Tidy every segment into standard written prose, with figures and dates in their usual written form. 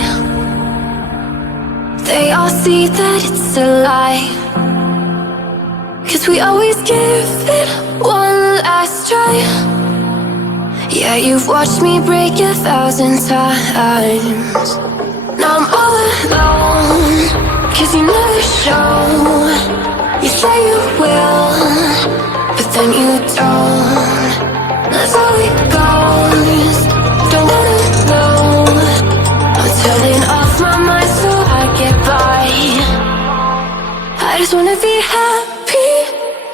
night. They all see that it's a lie, 'cause we always give it one last try. Yeah, you've watched me break 1,000 times. Now I'm all alone, 'cause you never show. You say you will, but then you don't. That's how it goes. Don't wanna know. I'm turning off my mind so I get by. I just wanna be happy,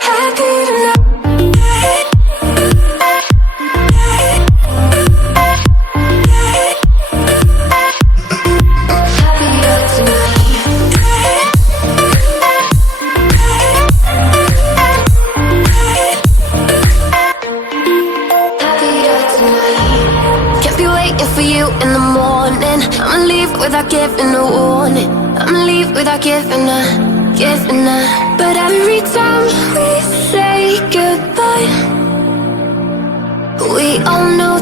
happy tonight. For you in the morning, I'ma leave without giving a warning. I'ma leave without giving a. But every time we say goodbye, we all know